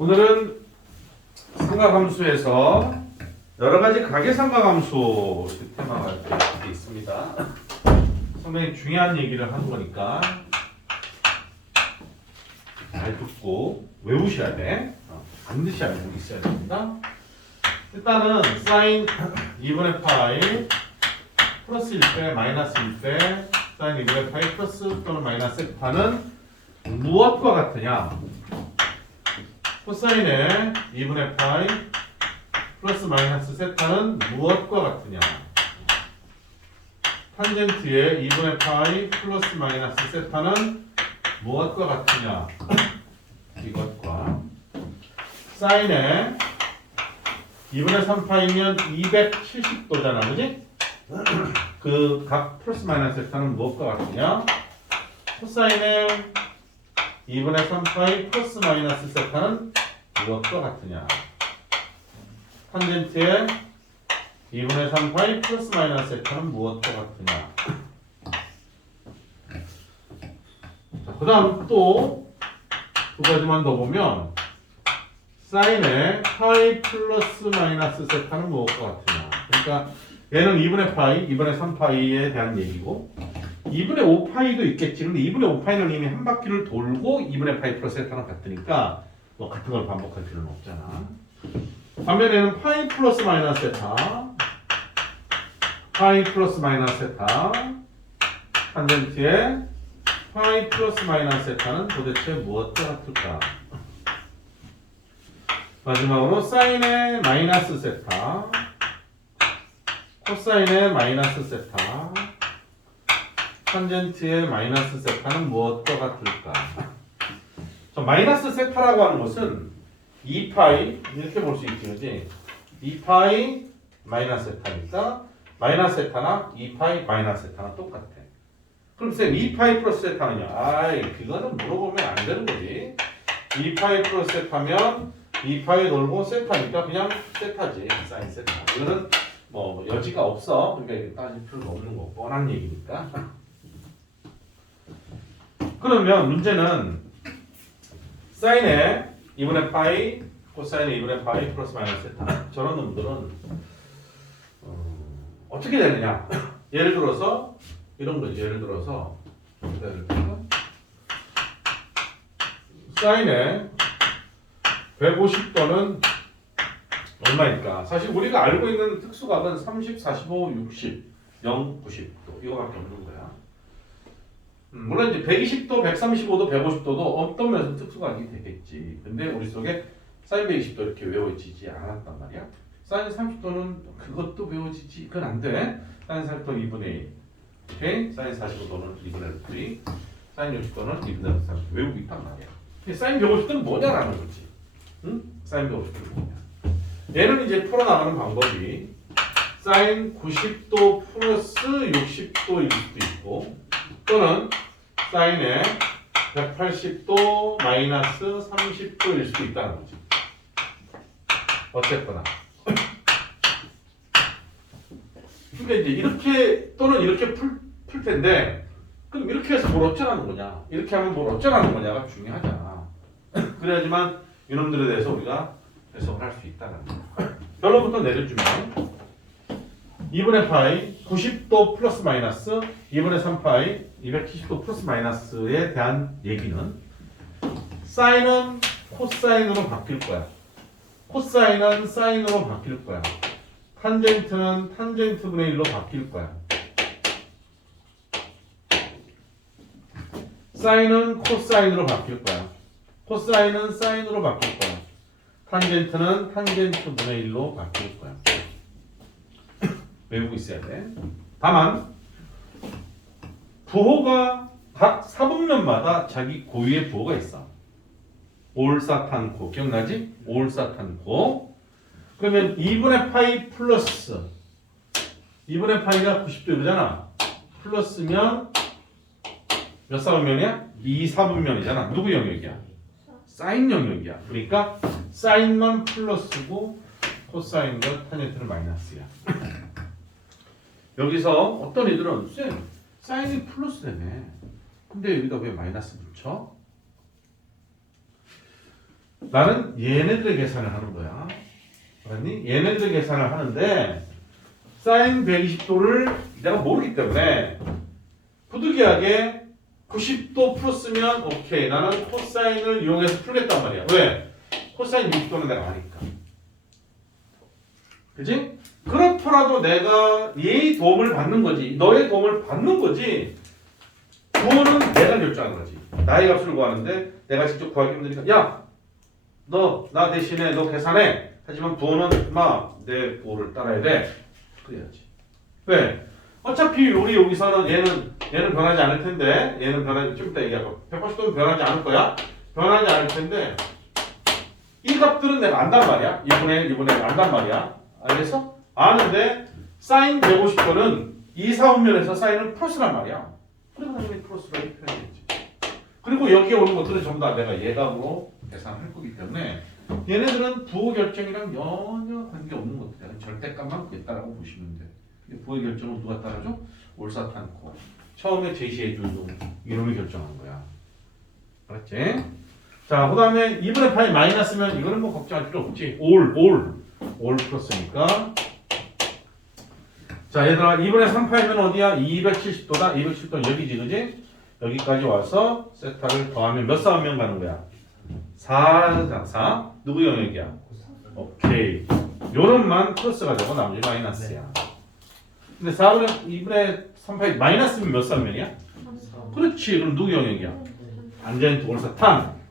오늘은 삼각함수에서 여러가지 가계삼각함수 테마가 이렇게 있습니다. 상당히 중요한 얘기를 하는 거니까 잘 듣고 외우셔야 돼. 반드시 알고 있어야 됩니다. 일단은 사인 2분의 파이 플러스 1배 마이너스 1배 사인 2분의 파이 플러스 또는 마이너스 세타는 무엇과 같으냐? 코사인의 2분의 파이 플러스 마이너스 세타는 무엇과 같으냐? 탄젠트의 2분의 파이 플러스 마이너스 세타는 무엇과 같으냐? 이것과 사인의 2분의 3파이면 270도잖아, 그지? 그 각 플러스 마이너스 세타는 무엇과 같으냐? 코사인의 2분의 3파이 플러스 마이너스 세타는 무엇과 같으냐? 탄젠트의 2분의 3파이 플러스 마이너스 세타는 무엇과 같으냐? 자, 그 다음 또 두 가지만 더 보면 사인의 파이 플러스 마이너스 세타는 무엇과 같으냐? 그러니까 얘는 2분의 파이, 2분의 3파이에 대한 얘기고 2분의 5파이도 있겠지. 근데 2분의 5파이는 이미 한 바퀴를 돌고 2분의 파이 플러스 세타랑 같으니까 뭐 같은 걸 반복할 필요는 없잖아. 반면에는 파이 플러스 마이너스 세타, 파이 플러스 마이너스 세타, 탄젠트의 파이 플러스 마이너스 세타는 도대체 무엇과 같을까? 마지막으로 사인의 마이너스 세타, 코사인의 마이너스 세타, 탄젠트의 마이너스 세타는 무엇과 같을까? 자, 마이너스 세타라고 하는 것은 2파이 이렇게 볼 수 있지, 그지? 2파이 마이너스 세타니까 마이너스 세타나 2파이 마이너스 세타나 똑같아. 그럼 쌤 2파이 플러스 세타는요? 아이 그거는 물어보면 안 되는 거지. 2파이 플러스 세타면 2파이 돌고 세타니까 그냥 세타지. 사인 세타. 이거는 뭐 여지가 없어. 그러니까 이게 따질 필요가 없는 거 뻔한 얘기니까. 그러면 문제는 사인의 2분의 파이, 코사인의 2분의 파이 플러스 마이너스 세타. 저런 놈들은 어떻게 되느냐? 예를 들어서 이런 거지. 예를 들어서 사인의 150도는 얼마일까? 사실 우리가 알고 있는 특수각은 30, 45, 60, 0, 90도 이거밖에 없는 거야. 물론 이제 120도, 135도, 150도도 어떤 면에서 특수각이 되겠지. 근데 우리 속에 사인 120도 이렇게 외워지지 않았단 말이야. 사인 30도는 그것도 외워지지. 그건 안 돼. 사인 30도는 2분의 1. 오케이? 사인 45도는 2분의 3. 사인 60도는 2분의 3. 외우고 있단 말이야. 사인 150도는 뭐냐라는 거지. 응? 사인 150도는 뭐냐. 얘는 이제 풀어나가는 방법이 사인 90도 플러스 60도일 수도 있고 또는 사인의 180도 마이너스 30도일 수도 있다는 거지. 어쨌거나. 그러니까 이제 이렇게 또는 이렇게 풀 텐데 그럼 이렇게 해서 뭘 어쩌라는 거냐? 이렇게 하면 뭘 어쩌라는 거냐가 중요하잖아. 그래야지만 이놈들에 대해서 우리가 해석을 할 수 있다는 거야. 결론부터 내려주면 2분의 파이 90도 플러스 마이너스 2분의 3파이 270도 플러스 마이너스에 대한 얘기는 사인은 코사인으로 바뀔 거야. 코사인은 사인으로 바뀔 거야. 탄젠트는 탄젠트 분의 1로 바뀔 거야. 사인은 코사인으로 바뀔 거야. 코사인은 사인으로 바뀔 거야. 탄젠트는 탄젠트 분의 1로 바뀔 거야. 외우고 있어야 돼. 다만 부호가 각 사분면마다 자기 고유의 부호가 있어. 올사탄고 기억나지? 올사탄고. 그러면 2분의 파이 플러스 2분의 파이가 90도잖아. 플러스면 몇 사분면이야? 2사분면이잖아. 누구 영역이야? 사인 영역이야. 그러니까 사인만 플러스고 코사인과 탄젠트는 마이너스야. 여기서 어떤 이들은 쌤 사인이 플러스라며. 근데 여기다 왜 마이너스 붙여? 나는 얘네들의 계산을 하는 거야. 알았니? 얘네들의 계산을 하는데 사인 120도를 내가 모르기 때문에 부득이하게 90도 풀었으면 오케이. 나는 코사인을 이용해서 풀겠단 말이야. 왜? 코사인 60도는 내가 아니까. 그지? 그렇더라도 내가 얘의 도움을 받는 거지. 너의 도움을 받는 거지. 부호는 내가 결정하는 거지. 나의 값을 구하는데 내가 직접 구하기 힘드니까 야! 너 나 대신에 너 계산해. 하지만 부호는 내 부호를 따라야 돼. 그래야지. 왜? 어차피 우리 여기서는 얘는 변하지 않을 텐데 얘는 변하지 좀 이따 얘기할 거야. 180도는 변하지 않을 거야. 변하지 않을 텐데 이 값들은 내가 안단 말이야. 2분의 1 안단 말이야. 알겠어? 아는데 사인 150도는 2, 4분면에서 사인은 플러스란 말이야. 그래서 당연히 플러스로 이렇게 표현했지. 그리고 여기에 오는 것들은 전부 다 내가 예감으로 계산할 거기 때문에 얘네들은 부호 결정이랑 전혀 관계없는 것들이야. 절대값만 구했다라고 보시면 돼. 부호 결정은 누가 따라줘? 올사탄코. 처음에 제시해준 이놈이 결정한 거야. 알았지? 자, 그 다음에 2분의 파이 마이너스면 이거는 뭐 걱정할 필요 없지. 올 플러스니까. 자, 얘들아 2분의 3파이면 어디야? 270도다. 270도는 여기지, 그지? 여기까지 와서 세타를 더하면 몇 사분면 가는 거야? 4장 4. 누구 영역이야? 오케이. 요런만 플러스가 되고 나머지 마이너스야. 근데 2분의 3파이 마이너스면 몇 사분면이야? 그렇지. 그럼 누구 영역이야? 안젠트 올사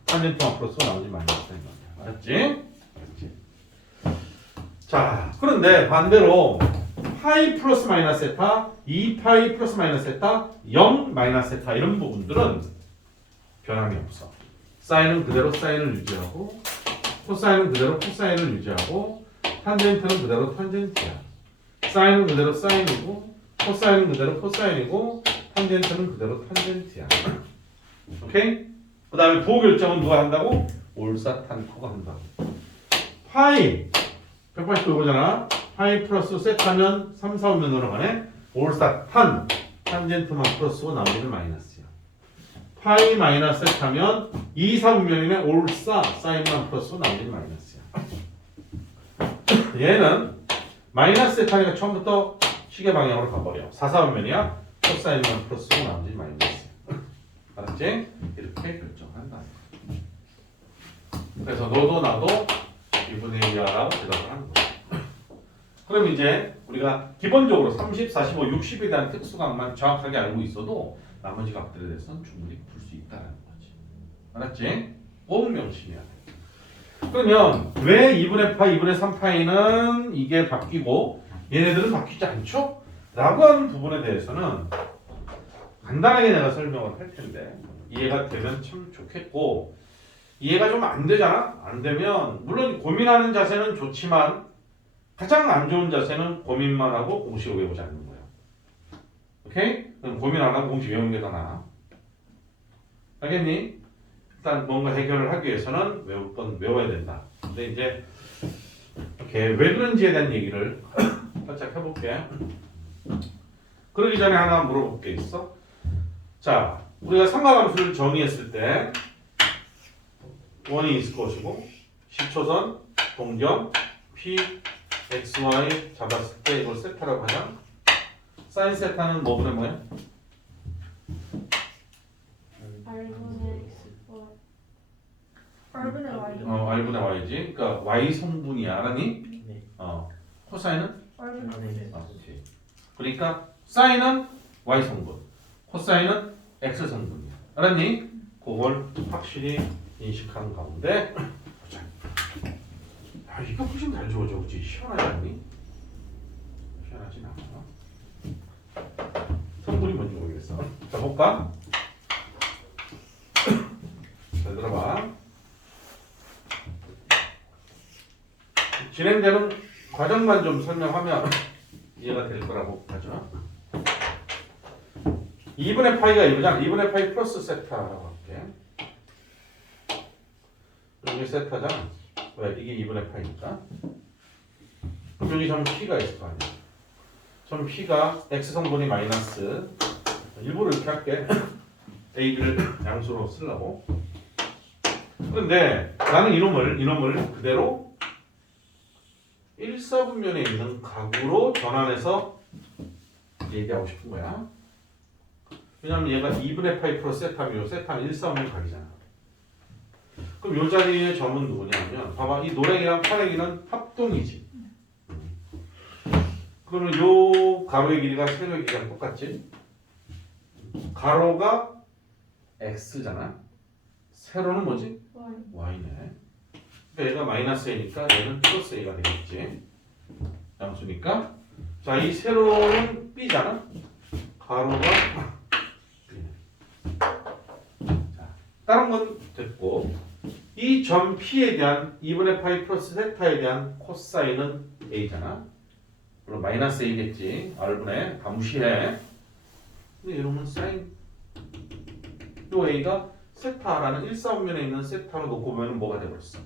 탄젠트만 플러스가 나머지 마이너스인 거야. 알았지? 자, 그런데 반대로 파이 플러스 마이너스 세타, 2파이 플러스 마이너스 세타, 0 마이너스 세타 이런 부분들은 변함이 없어. 사인은 그대로 사인을 유지하고 코사인은 그대로 코사인을 유지하고 탄젠트는 그대로 탄젠트야. 사인은 그대로 사인이고 코사인은 그대로 코사인이고 탄젠트는 그대로 탄젠트야. 오케이? 그 다음에 부호 결정은 누가 한다고? 올사탄코가 한다고. 파이 180도 이거잖아. 파이 플러스 세타면 3, 4분면으로 가네. 올사 탄젠트만 플러스고 나머지는 마이너스야. 파이 마이너스 세타면 2, 4분면이네. 올사 사인만 플러스고 나머지는 마이너스야. 얘는 마이너스 세타니까 처음부터 시계 방향으로 가버려. 4, 4분면이야. 코사인만 플러스고 나머지는 마이너스야. 알았지? 이렇게 결정한다. 그래서 너도 나도 1분의 2하라고 대답을 하는 거야. 그럼 이제 우리가 기본적으로 30, 45, 60에 대한 특수각만 정확하게 알고 있어도 나머지 값들에 대해서는 충분히 풀 수 있다는 거지. 알았지? 꼭 명심해야 돼. 그러면 왜 2분의 파이, 2분의 3파이는 이게 바뀌고 얘네들은 바뀌지 않죠? 라고 하는 부분에 대해서는 간단하게 내가 설명을 할 텐데 이해가 되면 참 좋겠고 이해가 좀 안 되잖아? 안 되면 물론 고민하는 자세는 좋지만 가장 안 좋은 자세는 고민만 하고 공식을 외우지 않는 거야. 오케이? 그럼 고민 안 하고 공식 외우는 게 더 나아. 알겠니? 일단 뭔가 해결을 하기 위해서는 외울 건 외워야 된다. 근데 이제 이렇게 왜 그런지에 대한 얘기를 살짝 해볼게. 그러기 전에 하나 물어볼 게 있어. 자, 우리가 삼각함수를 정의했을 때 원이 있을 것이고 10초선 동점 P, X, Y 잡았을 때 이걸 세타라고 하자. 사인 세타는 뭐분의 뭐야? R분의 Y. R분의 Y지. 그러니까 Y 성분이야. 알았니? 네. 코사인은? R분의 오케이. 그러니까 사인은 Y 성분, 코사인은 X 성분이야. 알았니? 그걸 확실히 인식하는 가운데 보자. 야, 이거 훨씬 잘 지워져. 그치? 시원하지 않니? 시원하진 않아. 성분이 뭔지 모르겠어. 자, 볼까? 잘 들어봐. 진행되는 과정만 좀 설명하면 이해가 될 거라고 하죠. 2분의 파이가 이거잖아. 2분의 파이 플러스 세타라고 할게. 여기 세타잖아. 왜? 이게 2분의 파이니까. 그럼 여기 점 P가 있을 거 아니야. 점 P가 X 성분이 마이너스. 일부러 이렇게 할게. A를 양수로 쓰려고. 그런데 나는 이놈을 그대로 1, 4분면에 있는 가구로 전환해서 얘기하고 싶은 거야. 왜냐면 얘가 2분의 파이 플러스 세타면 세타는 1, 4분면 각이잖아. 그럼 요 자리의 점은 누구냐면 봐봐, 이 노랭이랑 파랭이는 합동이지. 그러면 요 가로의 길이가 세로의 길이랑 똑같지? 가로가 x잖아. 세로는 뭐지? y네. 그러니까 얘가 마이너스 a니까 얘는 플러스 a가 되겠지. 양수니까. 자, 이 세로는 b잖아. 가로가 b네. 자, 다른 건 됐고, 이 점 p에 대한 2분의 파이 플러스 세타에 대한 코사인은 a잖아. 물론 마이너스 a겠지. r분의 다 무시해. 근데 이러면 사인 요 a가 세타라는 1, 4분면에 있는 세타로 놓고 보면 뭐가 되버렸어?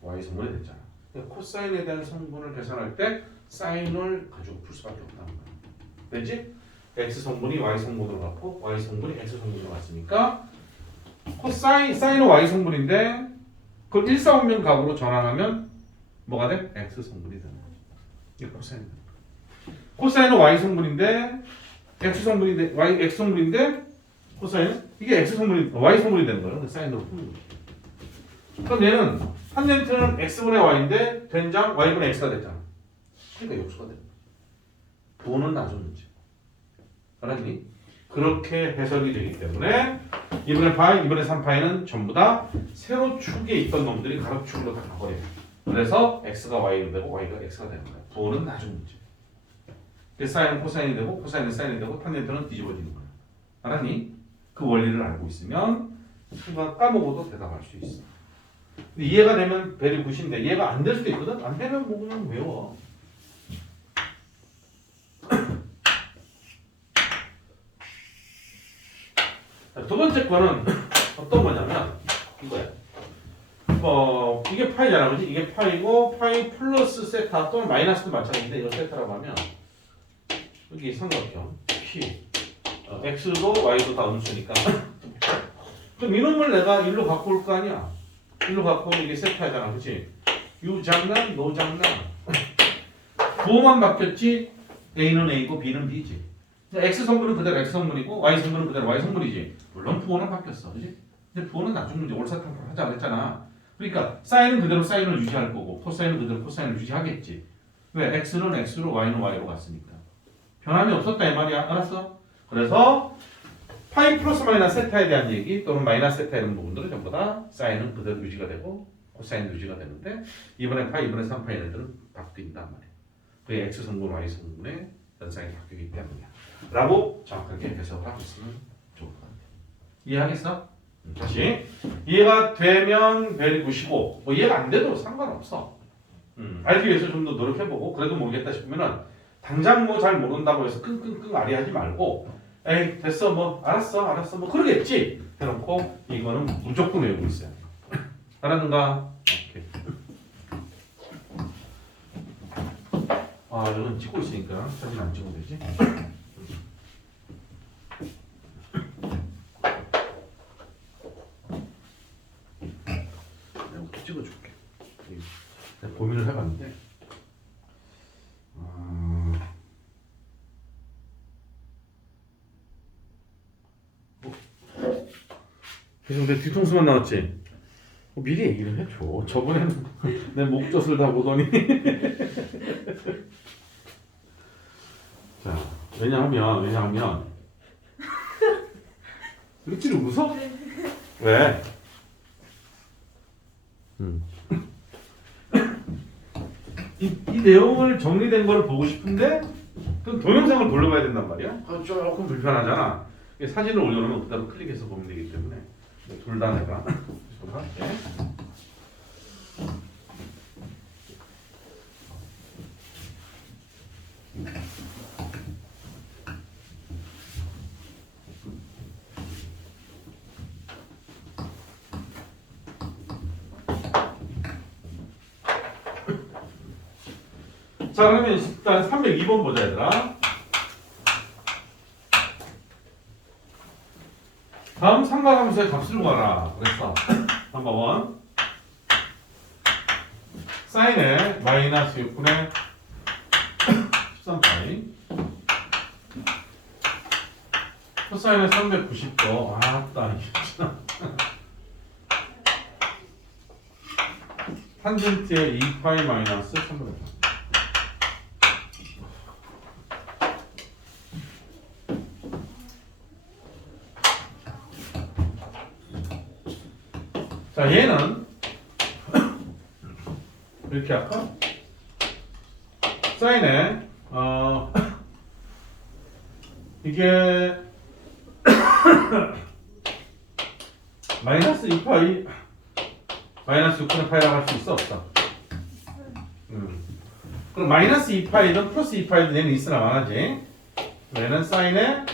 y 성분이 됐잖아. 그러니까 코사인에 대한 성분을 계산할 때 사인을 가지고 풀 수밖에 없다는 거야. 되지? x 성분이 y 성분으로 갔고 y 성분이 x 성분으로 갔으니까 사인은 y 성분인데 그걸 1, 4분면 값으로 전환하면 뭐가 돼? x 성분이 되는 거지. 이게 코사인. 코사인은 y 성분인데 x 성분인데 x 성분인데 코사인은 이게 x 성분이 y 성분이 되는 거예요. 사인으로 푸는 거지. 그럼 얘는 탄젠트는 x분의 y인데 된장 y분의 x가 됐잖아. 그러니까 역수가 되는 거지. 부호는 나중이지. 알았니? 그렇게 해석이 되기 때문에 2분의 파이, 2분의 3파이는 전부 다 세로축에 있던 놈들이 가로축으로 다 가버려요. 그래서 x가 y로 되고 y가 x가 되는 거야. 부호는 나중이지. 사인은 코사인이 되고 코사인은 사인이 되고 탄젠트는 뒤집어지는 거야. 알았니? 그 원리를 알고 있으면 순간 까먹어도 대답할 수 있어. 근데 이해가 되면 배를 굿인데 이해가 안 될 수도 있거든? 안 되면 뭐 그냥 외워. 두 번째 거는 어떤 거냐면 이거야. 이게 파이잖아, 그렇지? 이게 파이고 파이 플러스 세타 또는 마이너스도 마찬가지인데 이걸 세타라고 하면 여기 삼각형 P X도 Y도 다 음수니까 그럼 이놈을 내가 일로 갖고 올 거 아니야? 일로 갖고 오면 이게 세타잖아, 그렇지? 유 장난, 노 장난 부호만 바뀌었지 A는 A고 B는 B지. X 성분은 그대로 X 성분이고 Y 성분은 그대로 Y 성분이지. 물론 부호는 바뀌었어, 그렇지? 근데 부호는 나중에 이제 올사탕 하자 그랬잖아. 그러니까 사인은 그대로 사인을 유지할 거고 코사인은 그대로 코사인을 유지하겠지. 왜? X는 X로 Y는 Y로 갔으니까 변함이 없었다 이 말이야. 알았어? 그래서 파이 플러스 마이너스 세타에 대한 얘기 또는 마이너스 세타에 대한 부분들은 전부 다 사인은 그대로 유지가 되고 코사인은 유지가 되는데 이번에 파이, 이번에 3파이 애들은 바뀐단 말이야. 그게 X 성분, Y 성분의 연상이 바뀌기 때문이야. 라고 정확하게 해석을 하고 있으면 좋을 것 같아. 이해하겠어? 다시 이해가 되면 베리 굿이고 뭐 이해가 안 돼도 상관없어. 알기 위해서 좀 더 노력해보고 그래도 모르겠다 싶으면은 당장 뭐 잘 모른다고 해서 끙끙끙 아리하지 말고 에이 됐어 뭐 알았어 뭐 그러겠지 해놓고 이거는 무조건 외우고 있어야 돼. 알았는가? 오케이. 아 이건 찍고 있으니까 사진 안 찍어도 되지? 내가 찍어줄게. 내가 고민을 해봤는데 계속 내 뒤통수만 나왔지? 미리 얘기를 해줘. 저번에는 내 목젖을 다 보더니 자 왜냐하면 일주일 웃어? 왜? 이 내용을 정리된 거를 보고 싶은데 그럼 동영상을 돌려봐야 된단 말이야? 조금 불편하잖아. 사진을 올려놓으면 그대로 클릭해서 보면 되기 때문에 둘 다 내가 할게. 자 그러면 일단 302번 보자 얘들아. 다음 삼각함수의 값을 구하라 그랬어. 넘버 1 사인에 마이너스 6분의 13파이 코사인에 390도 아따 탄젠트에 2파이 마이너스 3분의 8 자, 얘는 이렇게 할까? 사인에 이게 마이너스 2파이 마이너스 6분의 파이라고 할 수 있어 없어? 그럼 마이너스 2파이든 플러스 2파이든 얘는 있으나 마나지? 얘는 사인에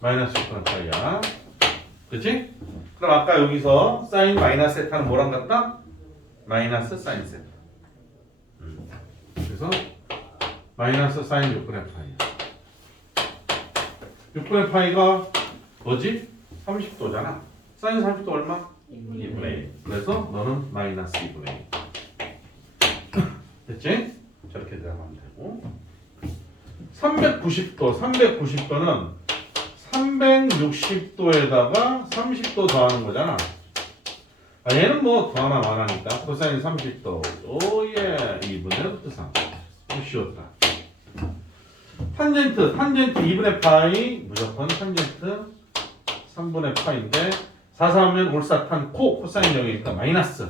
마이너스 6분의 파이야. 그치? 그럼 아까 여기서 사인 마이너스 세타는 뭐랑 같다? 마이너스 사인 세타. 그래서 마이너스 사인 6분의 파이야. 6분의 파이가 뭐지? 30도잖아. 사인 30도 얼마? 2분의 1. 그래서 너는 마이너스 2분의 1. 됐지? 저렇게 들어가면 되고 390도는 360도에다가 30도 더하는 거잖아. 아, 얘는 뭐 더하나 마나니까 코사인 30도 오예 2분의 루트 3. 쉬웠다. 탄젠트 2분의 파이 무조건 탄젠트 3분의 파인데 4, 4하면 올사탄 코사인 0이니까 마이너스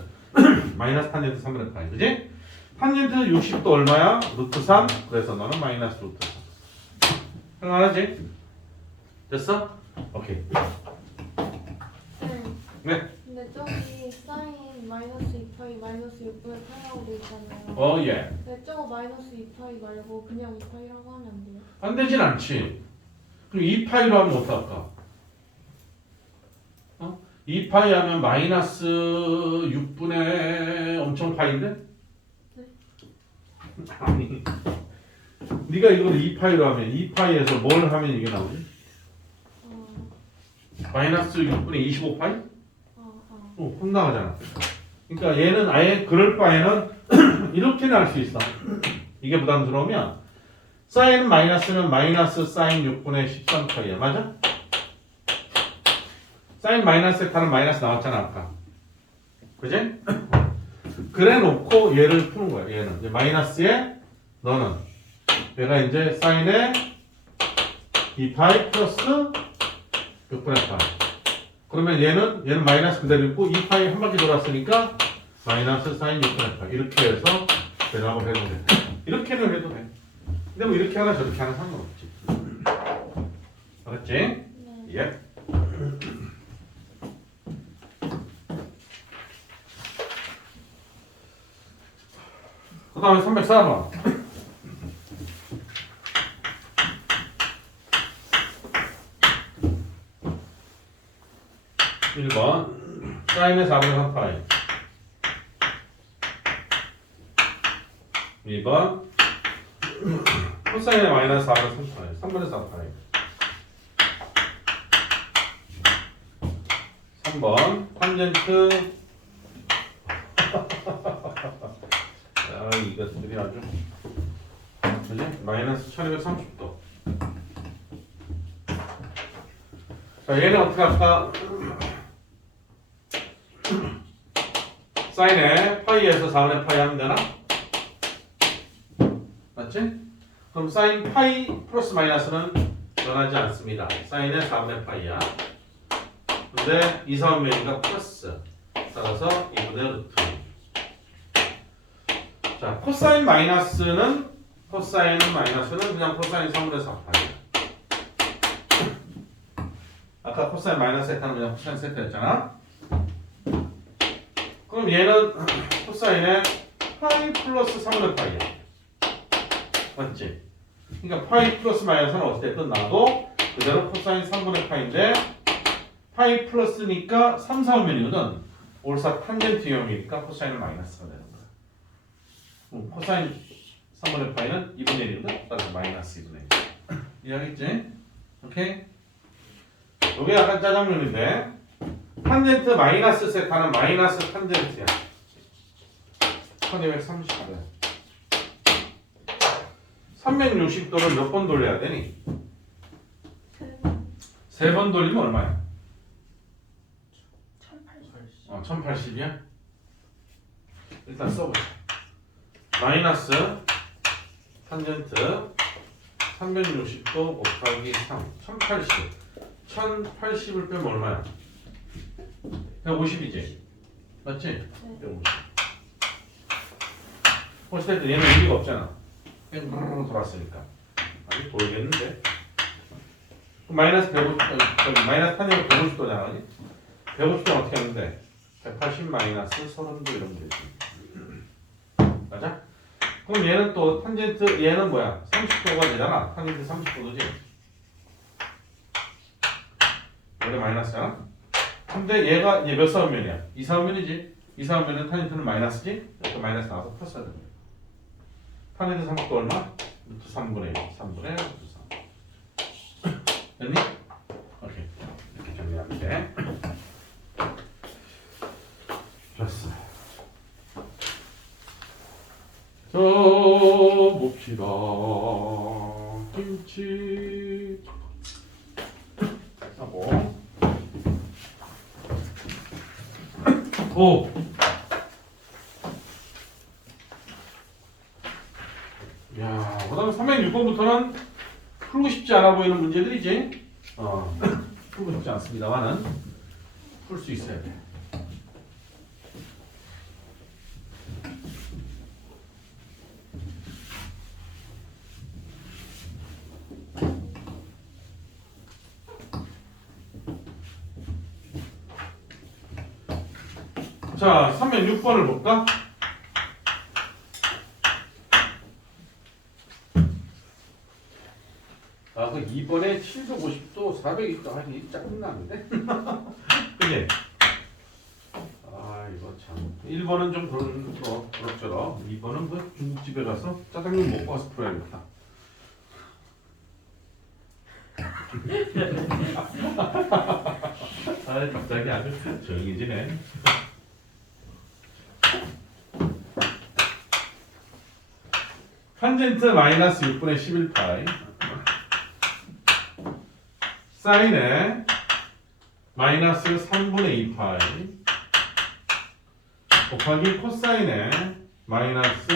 마이너스 탄젠트 3분의 파이 그지? 탄젠트 60도 얼마야? 루트 3 그래서 너는 마이너스 루트 3 할만하지? 됐어? 오케이. 네. 근데 저기 사인 마이너스 2파이 마이너스 6분의 8이라고 돼 있잖아요. 예. 근데 저거 마이너스 2파이 말고 그냥 2파이라고 하면 안 돼요? 안 되진 않지. 그럼 2파이로 하면 어떡할까? 2파이 하면 마이너스 6분의 엄청 파인데? 네. 아니. 네가 이걸 2파이로 하면 2파이에서 뭘 하면 이게 나오지? 마이너스 6분의 25파이? 혼나가잖아. 그러니까 얘는 아예 그럴 바에는 이렇게는 할 수 있어. 이게 부담스러우면 사인 마이너스는 마이너스 사인 6분의 13파이야. 맞아? 사인 마이너스 세타는 마이너스 나왔잖아 아까. 그지? 그래 놓고 얘를 푸는 거야. 얘는 이제 마이너스에 너는 얘가 이제 사인에 2파이 플러스 6분의 8. 그러면 얘는 마이너스 그대로 있고 2파이 한 바퀴 돌았으니까 마이너스 사인 6분의 8. 이렇게 해서 대답을 해도 돼. 이렇게는 해도 돼. 근데 뭐 이렇게 하나 저렇게 하나 상관없지. 알았지? 네. 예. 그 다음에 304번. (1번) 사인의 4분의 3파이 2번 코사인의 마이너스 4분의 3파이 3분의 4파이 3번 탄젠트 야 이것들이 아주 그지? 마이너스 1230도 자 얘는 어떻게 할까? 사인에 파이에서 4분의 파이 하면 되나? 맞지? 그럼 사인 파이 플러스 마이너스는 변하지 않습니다. 사인에 4분의 파이야. 근데 2, 4분면이니까 플러스 따라서 2분의 루트. 자 코사인 마이너스는 그냥 코사인 3분의 4파이야. 아까 코사인 마이너스 세타는 그냥 코사인 세타였잖아. 그럼 얘는 코사인에 파이 플러스 3분의 파이야. 맞지? 그러니까 파이 플러스 마이너스는 어찌됐든 나도 그대로 코사인 3분의 파인데 파이 플러스니까 3, 4분면이거든. 올사 탄젠트 유형이니까 코사인은 마이너스가 되는 거야. 코사인 3분의 파이는 2분의 1이거든. 따라서 마이너스 2분의 1. 이해하겠지? 오케이? 요게 약간 짜장면인데 탄젠트 마이너스 세타는 마이너스 탄젠트야. 1230도. 360도를 몇 번 돌려야 되니? 3번 돌리면 얼마야? 1080. 1080이야? 일단 써보자. 마이너스 탄젠트 360도 곱하기 3 1080. 1080을 빼면 얼마야? 150이지? 맞지? 네. 150. 어쨌든 얘는 의미가 없잖아. 그냥 부르르 돌았으니까. 아니 돌겠는데? 그럼 마이너스 150도, 마이너스 탄젠트 150도잖아. 그지? 150도는 어떻게 하는데? 180 마이너스 30도 이러면 되지. 맞아? 그럼 얘는 또 탄젠트 얘는 뭐야? 30도가 되잖아. 탄젠트 30도지. 원래 마이너스잖아. 근데 얘가 얘 몇 사분면이야? 2사분면이지. 2사분면은 탄젠트는 마이너스지. 이렇게 마이너스 나와서 플러스가 되는 거야. 탄젠트 30도 얼마? 루트 3분의 1. 3분의 루트 3. 됐니? 오케이. 이렇게 정리하면 돼. 좋았어. 자, 봅시다. 김치. 하고. 오. 야, 그다음에 306번부터는 풀고 싶지 않아 보이는 문제들이지. 풀고 싶지 않습니다만은 풀 수 있어야 돼. 자, 306번을 볼까? 아, 그 2번에 750도, 400도 하기 짜증나는데? 그게? 아, 이거 참. 1번은 좀 그럭저럭. 2번은 그 중국집에 가서 짜장면 먹고 와서 풀어야겠다. 아, 갑자기 아주 조용해지네. 탄젠트 마이너스 6분의 11파이 사인에 마이너스 3분의 2파이 곱하기 코사인에 마이너스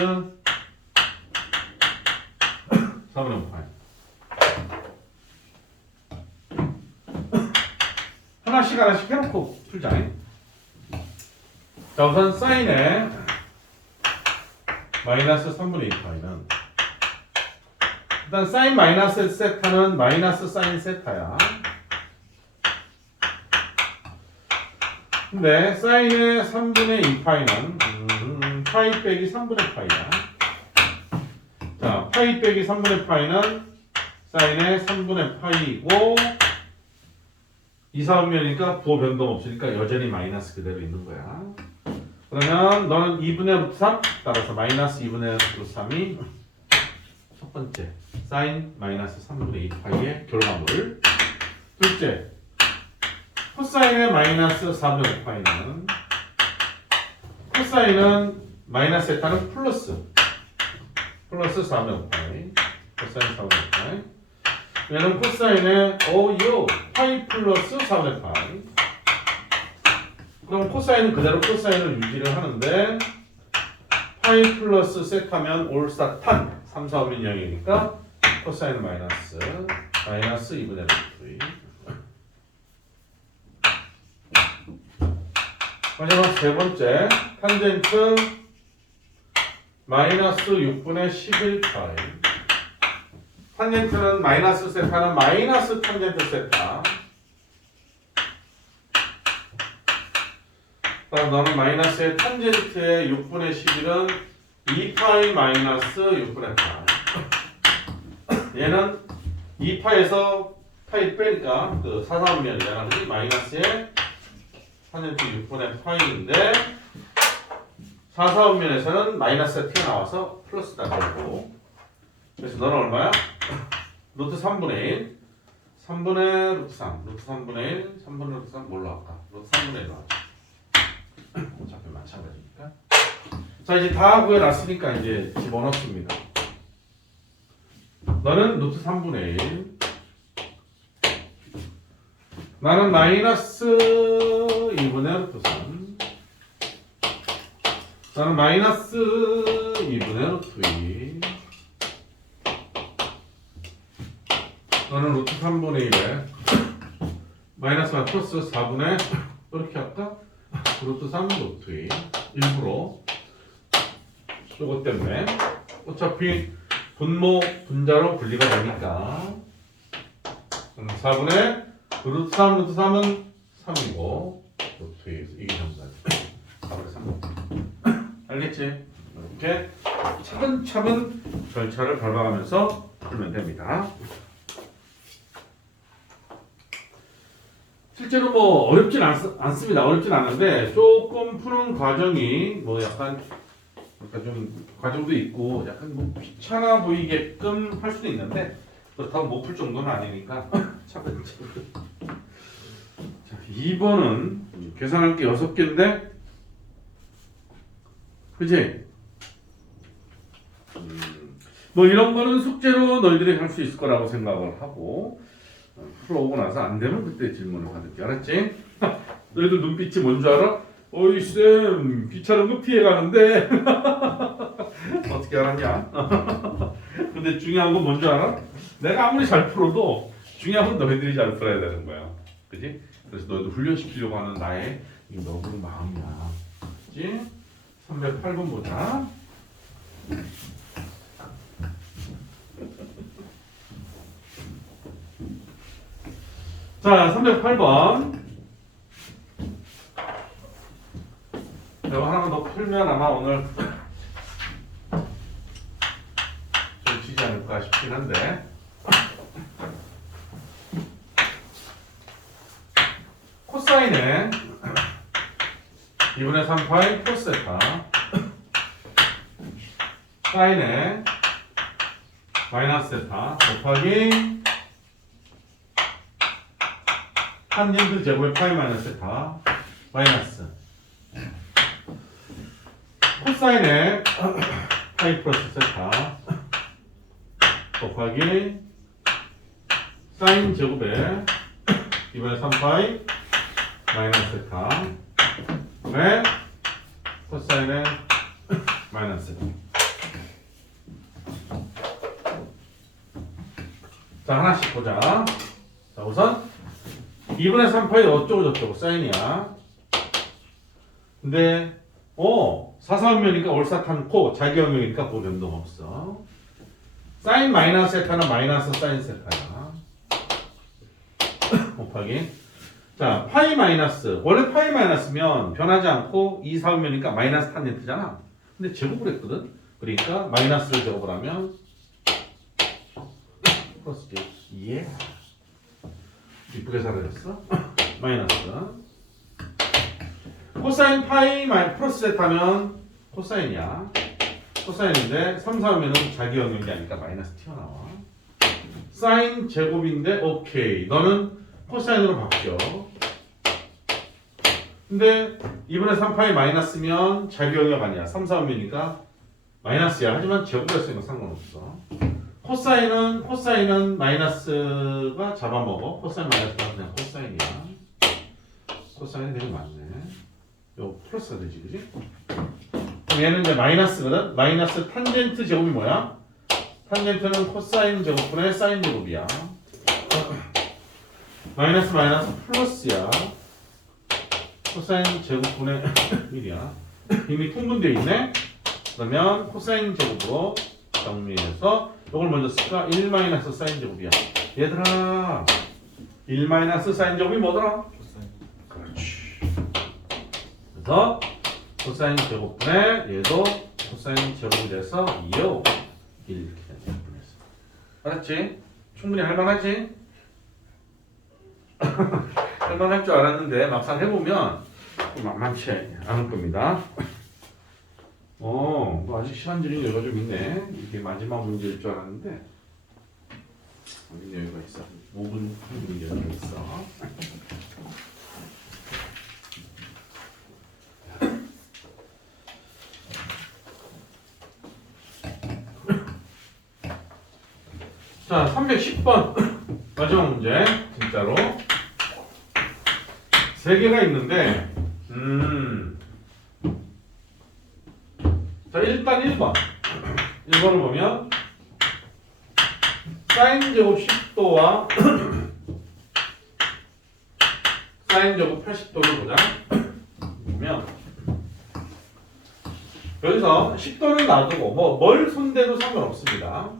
4분의 5파이 하나씩 해놓고 풀자. 자, 우선 사인에 마이너스 3분의 2파이는 일단 사인 마이너스 세타는 마이너스 사인 세타야. 근데 사인의 3분의 2파이는 파이 빼기 3분의 파이야. 자, 파이 빼기 3분의 파이는 사인의 3분의 파이이고 2사분면이니까 부호 변동 없으니까 여전히 마이너스 그대로 있는 거야. 그러면 너는 2분의 루트 3 따라서 마이너스 2분의 루트 3이 첫 번째 사인 마이너스 3분의 2파이의 결과물. 둘째 코사인의 마이너스 4분의 5파이는 코사인은 마이너스 세타는 플러스 4분의 5파이 코사인 4분의 5파이 얘는 코사인의 파이 플러스 4분의 파이. 그럼 코사인은 그대로 코사인을 유지를 하는데 파이 플러스 세타면 올스타 탄 3, 4, 5면 0이니까 코사인은 마이너스 2분의 루트 2. 마지막 세 번째 탄젠트 마이너스 6분의 11파이 탄젠트는 마이너스 세타는 마이너스 탄젠트 세타. 그럼 너는 마이너스의 탄젠트의 6분의 11은 2파이 마이너스 6분의 파이. 얘는 2파에서 파이 빼니까 그 사사분면이잖아. 그지? 마이너스의 탄젠트 6분의 파이인데 사사분면에서는 마이너스가 튀어나와서 플러스다 되고 그래서 너는 얼마야? 루트 3분의 1 3분의 루트 3 루트 3분의 1 3분의 루트 3 뭘로 할까? 루트 3분의 1로 하자. 어차피 마찬가지니까. 자, 이제 다 구해놨으니까 이제 집어넣습니다. 너는 루트 3분의 1. 나는 마이너스 2분의 루트 3. 나는 마이너스 2분의 루트 2. 너는 루트 3분의 1에 마이너스와 플러스 4분의 이렇게 할까? 루트 3 루트 2. 일부러 이것 때문에 어차피 분모 분자로 분리가 되니까 4분의 루트 3 루트 3은 3이고 루트 2 이게 정답이야. 4분의 3 알겠지? 이렇게 차근차근 절차를 밟아가면서 풀면 됩니다. 실제로 뭐 어렵진 않습니다. 어렵진 않은데 조금 푸는 과정이 뭐 약간 좀 과정도 있고 약간 뭐 귀찮아 보이게끔 할 수도 있는데 그렇다고 못 풀 정도는 아니니까 차근차근. 자, 2번은 계산할 게 6개인데 그치? 뭐 이런 거는 숙제로 너희들이 할 수 있을 거라고 생각을 하고 풀어오고 나서 안 되면 그때 질문을 받을게. 알았지? 너희들 눈빛이 뭔 줄 알아? 어이 쌤 귀찮은 거 피해가는데 어떻게 알았냐? 근데 중요한 건 뭔 줄 알아? 내가 아무리 잘 풀어도 중요한 건 너희들이 잘 풀어야 되는 거야. 그지? 그래서 너희들 훈련시키려고 하는 나의 이 너그러운 마음이야. 그지? 308번 보자. 자, 308번. 이거 하나만 더 풀면 아마 오늘 좀 지지 않을까 싶긴 한데. 코사인에 2분의 3파이 코스 세타 사인에 마이너스 세타 곱하기 탄젠트 제곱의 파이 마이너스 세타 마이너스 코사인에 파이 플러스 세타 곱하기 사인 제곱의 2분의 3파이 마이너스 세타 왜 코사인에 마이너스 세타. 자, 하나씩 보자. 자, 우선 2분의 3파이 어쩌고 저쩌고 사인이야. 근데 4사분면이니까 올사탄코 자기역명이니까 그 변동 없어. 사인 마이너스 세타는 마이너스 사인 세타야. 곱하기 자 파이 마이너스 원래 파이 마이너스면 변하지 않고 2사분면이니까 마이너스 탄젠트잖아. 근데 제곱을 했거든. 그러니까 마이너스를 제곱을 하면 플러스 제 예. 이쁘게 사라졌어. 마이너스 코사인 파이 플러스 세타면 코사인이야. 코사인인데 3, 4면은 자기 영역이 아니니까 마이너스 튀어나와. 사인 제곱인데 오케이. 너는 코사인으로 바뀌어. 근데 2분의 3파이 마이너스면 자기 영역 아니야. 3, 4면이니까 마이너스야. 하지만 제곱했으니까 상관없어. 코사인은 마이너스가 잡아먹어. 코사인 마이너스가 그냥 코사인이야. 코사인이 되게 많네. 요 플러스가 되지, 그지? 그럼 얘는 이제 마이너스거든? 마이너스 탄젠트 제곱이 뭐야? 탄젠트는 코사인 제곱분의 사인 제곱이야. 마이너스 플러스야. 코사인 제곱분의 1이야. 이미 통분되어 있네? 그러면 코사인 제곱으로 정리해서 이걸 먼저 쓸까? 1 마이너스 사인 제곱이야. 얘들아 1 마이너스 사인 제곱이 뭐더라? 그렇지. 그래서 코사인 제곱분의 얘도 코사인 제곱이 돼서 2요. 이렇게 되는 거였어. 알았지? 충분히 할만하지? 할만할 줄 알았는데 막상 해보면 만만치 않을 겁니다. 뭐 아직 시간들이 여유가 좀 있네. 이게 마지막 문제일 줄 알았는데 여유가 있어. 5분 여유가 있어. 자, 310번 마지막 문제 진짜로 3개가 있는데 자, 일단 1번을 보면 사인 제곱 10도와 사인 제곱 80도를 보자. 보면 여기서 10도는 놔두고 뭘 손대도 상관없습니다.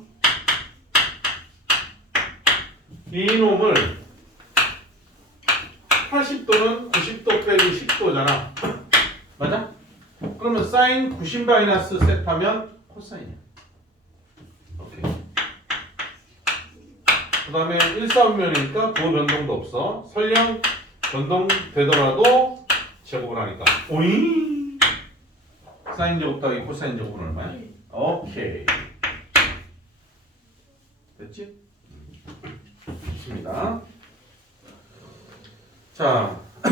이놈을 80도는 90도 빼기 10도잖아. 맞아? 그러면 사인 90 마이너스 셋하면 코사인이야. 오케이. 그 다음에 1사분면이니까 부호 변동도 없어. 설령 변동되더라도 제곱을 하니까 오잉! 사인 제곱 더하기 코사인 제곱은 얼마야? 오케이. 됐지? 좋습니다. 자, 그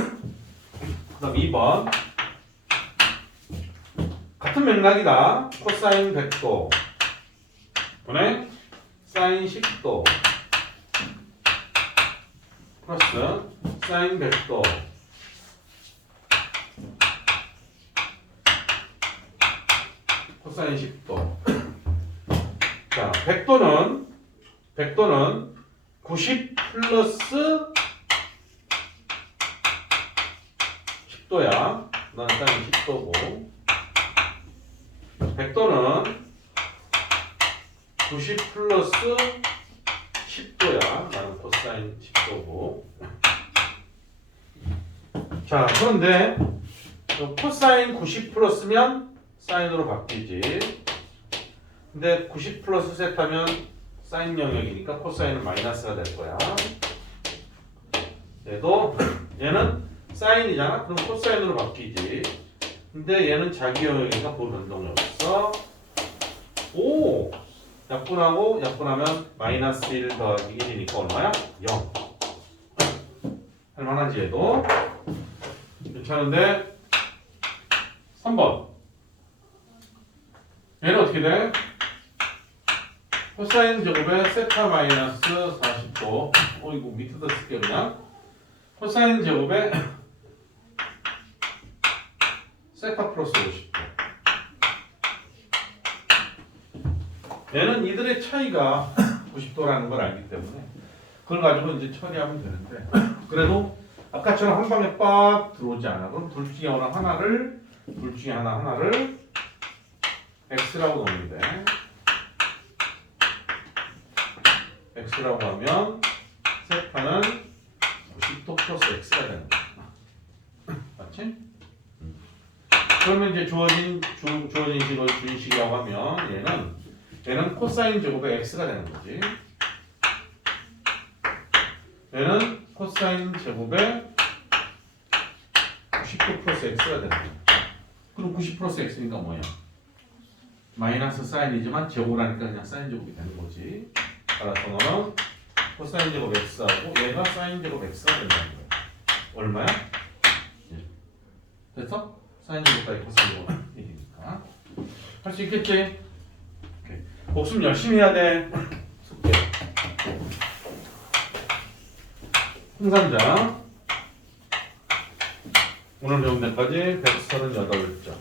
다음 2번. 같은 맥락이다. 코사인 100도 분의 사인 10도 플러스 사인 100도 코사인 10도. 자, 100도는 90 플러스 10도야. 난 사인 10도고. 100도는 90 플러스 10도야. 나는 코사인 10도고. 자, 그런데 코사인 90 플러스면 사인으로 바뀌지. 근데 90 플러스 셋하면 사인 영역이니까 코사인은 마이너스가 될 거야. 얘는 사인이잖아. 그럼 코사인으로 바뀌지. 근데 얘는 자기 영역이니까 부호 변동이 없어. 오! 약분하고 약분하면 마이너스 1 더하기 1이니까 얼마야? 0. 할만하지 얘도. 괜찮은데 3번. 얘는 어떻게 돼? 코사인 제곱에 세타 마이너스 40도. 이거 밑에다 쓸게 그냥. 코사인 제곱에 세타 플러스 50도. 얘는 이들의 차이가 90도라는 걸 알기 때문에 그걸 가지고 이제 처리하면 되는데 그래도 아까처럼 한 방에 빡 들어오지 않아. 그럼 둘 중에 하나를 x라고 넣으면 돼. x라고 하면 세타는 90도 플러스 x가 되는 거야. 맞지? 그러면 이제 주어진 식을 주인식이라고 하면 얘는 코사인 제곱에 x가 되는 거지. 얘는 코사인 제곱에 90도 플러스 x가 되는 거야. 그럼 90 플러스 x니까 뭐야? 마이너스 사인이지만 제곱을 하니까 그냥 사인 제곱이 되는 거지. 따라서 너는 코사인 제곱 x하고 얘가 사인 제곱 x가 된다는 거야. 얼마야? 됐어? 사인 제곱 따위 코사인 제곱 1이니까 할 수 있겠지? 오케이. 복습 열심히 해야 돼. 숙제. 흥산자 오늘 배운 데까지 138점.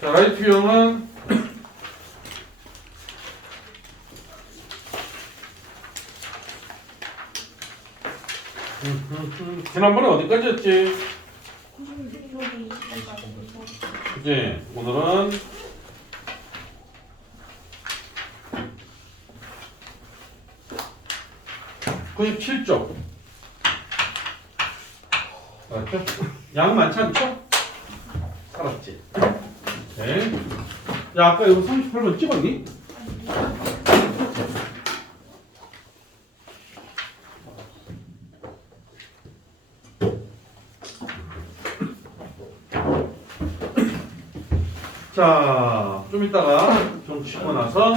자, 라이트 유형은 지난번에 어디까지였지? 그치? 오늘은 (97쪽) 알았죠? 양 많지 않죠? 살았지? 네. 야, 아까 이거 38번 찍었니? 자, 좀 이따가 좀 쉬고 나서